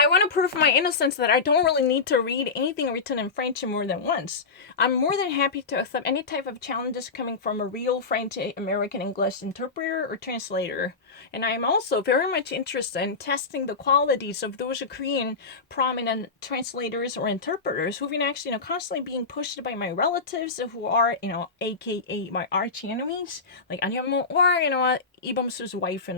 I want to prove my innocence that I don't really need to read anything written in French more than once. I'm more than happy to accept any type of challenges coming from a real French American English interpreter or translator. And I am also very much interested in testing the qualities of those Korean prominent translators or interpreters who've been actually constantly being pushed by my relatives who are, aka my arch enemies, like Anyamo or, Ibomsu's wife,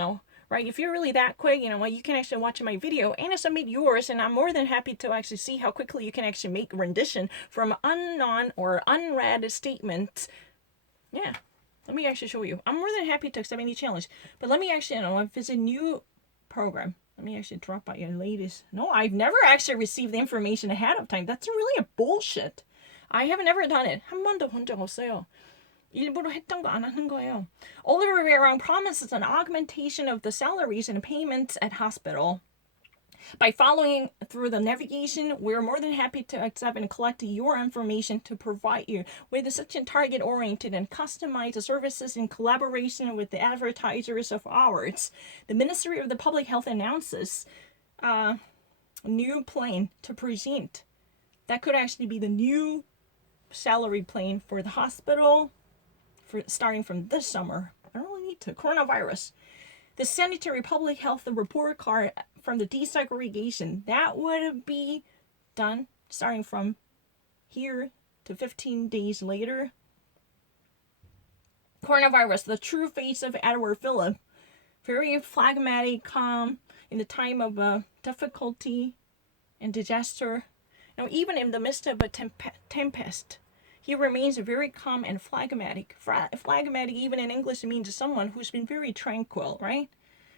right? If you're really that quick, you can actually watch my video and submit yours, and I'm more than happy to actually see how quickly you can actually make rendition from unknown or unread statements. Yeah, let me actually show you. I'm more than happy to accept any challenge, but let me actually, if it's a new program, let me actually drop out your latest. No, I've never actually received the information ahead of time. That's really a bullshit. I have never done it. 한 번도 본 적 없어요. 일부러 했던 거 안 하는 거예요. Oliver Verong promises an augmentation of the salaries and payments at hospital. By following through the navigation, we're more than happy to accept and collect your information to provide you with such a target-oriented and customized services in collaboration with the advertisers of ours. The Ministry of the Public Health announces a new plan to present. That could actually be the new salary plan for the hospital starting from this summer. I don't really need to. Coronavirus. The sanitary public health report card from the desegregation, that would be done starting from here to 15 days later. Coronavirus, the true face of Edward Philip. Very phlegmatic, calm in the time of difficulty and disaster. Even in the midst of a tempest, he remains very calm and phlegmatic. Phlegmatic, even in English, means someone who's been very tranquil, right?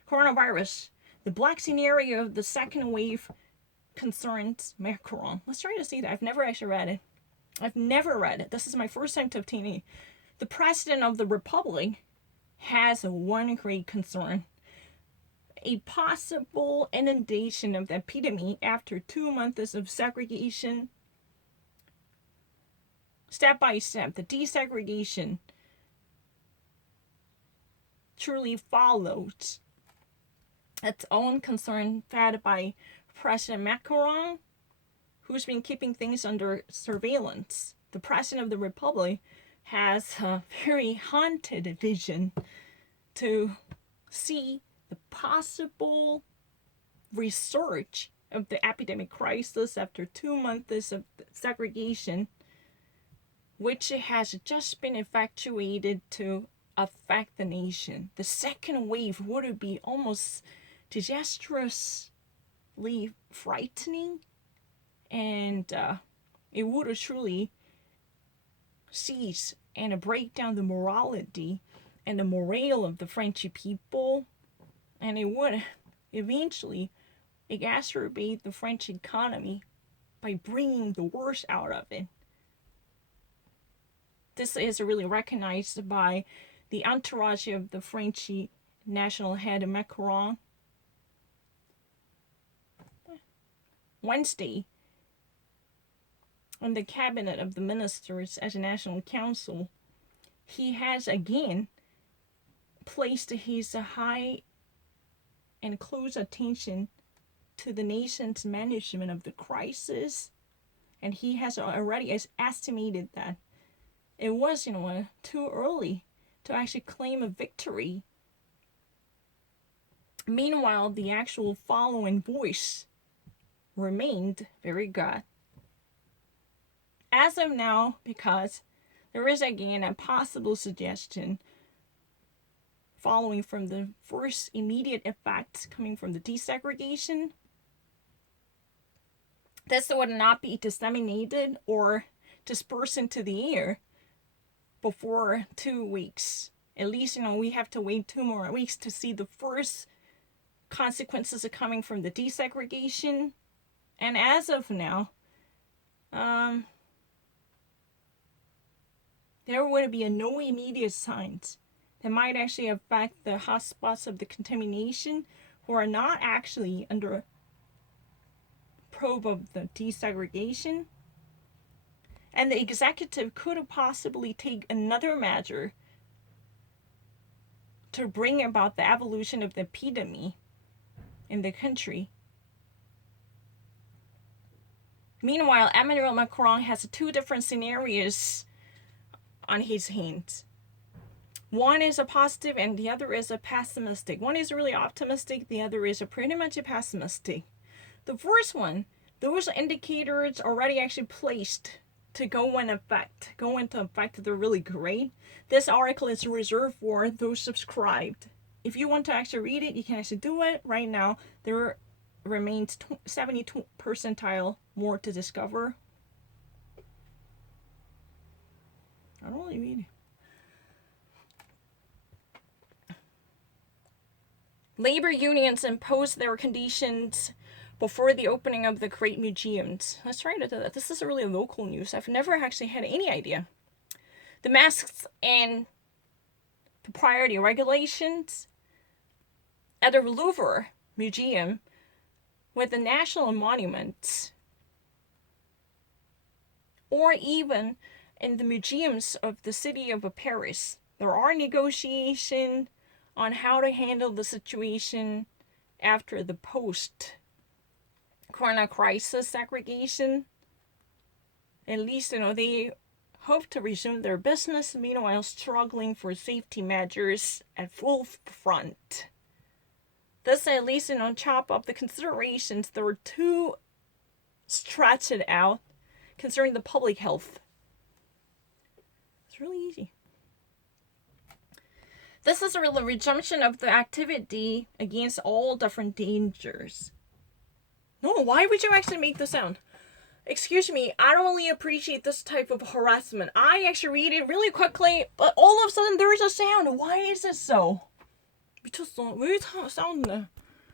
Coronavirus. The black scenario of the second wave concerns Macron. Let's try to see that. I've never actually read it. I've never read it. This is my first time to obtain it. The President of the Republic has one great concern. A possible inundation of the epidemic after 2 months of segregation. Step by step, the desegregation truly follows its own concern fed by President Macron, who's been keeping things under surveillance. The President of the Republic has a very haunted vision to see the possible resurge of the epidemic crisis after 2 months of segregation, which has just been effectuated to affect the nation. The second wave would be almost disastrously frightening, and it would truly seize and break down the morality and the morale of the French people, and it would eventually exacerbate the French economy by bringing the worst out of it. This is really recognized by the entourage of the French national head Macron. Wednesday, in the cabinet of the ministers as a national council, he has again placed his high and close attention to the nation's management of the crisis, and he has already estimated that it was, too early to actually claim a victory. Meanwhile, the actual following voice remained very good. As of now, because there is again a possible suggestion following from the first immediate effects coming from the desegregation, this would not be disseminated or dispersed into the air before 2 weeks. At least, we have to wait 2 more weeks to see the first consequences coming from the desegregation. And as of now, there would be no immediate signs that might actually affect the hotspots of the contamination who are not actually under probe of the desegregation. And the executive could possibly take another measure to bring about the evolution of the epidemic in the country. Meanwhile, Emmanuel Macron has two different scenarios on his hands. One is a positive and the other is a pessimistic. One is really optimistic, the other is a pretty much a pessimistic. The first one, those indicators already actually placed to go into effect, they're really great. This article is reserved for those subscribed. If you want to actually read it, you can actually do it right now. There remains 72 percentile more to discover. I don't really read it. Labor unions imposed their conditions before the opening of the great museums. Let's try to do that. This is really local news. I've never actually had any idea. The masks and propriety regulations at the Louvre Museum with the national monuments, or even in the museums of the city of Paris. There are negotiations on how to handle the situation after the post-corona crisis segregation. At least, they hope to resume their business, meanwhile struggling for safety measures at full front. This, at least, on top of the considerations that were too stretched out concerning the public health. It's really easy. This is a real resumption of the activity against all different dangers. No, why would you actually make the sound? Excuse me, I don't really appreciate this type of harassment. I actually read it really quickly, but all of a sudden there is a sound. Why is this so? 미쳤어. 왜 사운드?